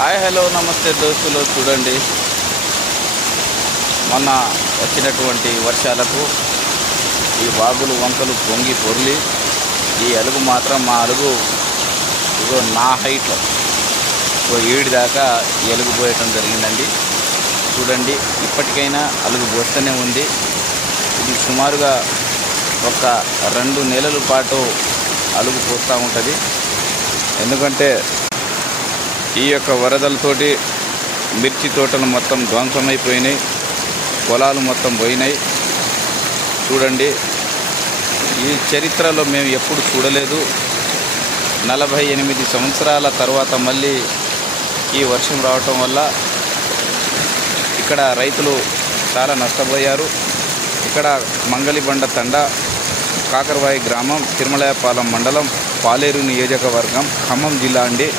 Hi hello నమస్తే దోస్తులు. చూడండి, మొన్న వచ్చినటువంటి వర్షాలకు ఈ వాగులు వంకలు పొంగి పొర్లి ఈ అలుగు మాత్రం మా అలుగు ఇగో నా హైట్లో ఏడు దాకా ఈ అలుగు పోయటం జరిగిందండి. చూడండి, ఇప్పటికైనా అలుగు పోస్తూనే ఉంది. ఇది సుమారుగా ఒక 2 నెలల పాటు అలుగు పోస్తూ ఉంటుంది. ఎందుకంటే ఈ యొక్క వరదలతోటి మిర్చి తోటలు మొత్తం ధ్వంసమైపోయినాయి, పొలాలు మొత్తం పోయినాయి. చూడండి, ఈ చరిత్రలో మేము ఎప్పుడు చూడలేదు. 48 సంవత్సరాల తర్వాత మళ్ళీ ఈ వర్షం రావటం వల్ల ఇక్కడ రైతులు చాలా నష్టపోయారు. ఇక్కడ మంగళిబండ తండ, కాకరవాయి గ్రామం, తిరుమలపాలెం మండలం, పాలేరు నియోజకవర్గం, ఖమ్మం జిల్లా అండి.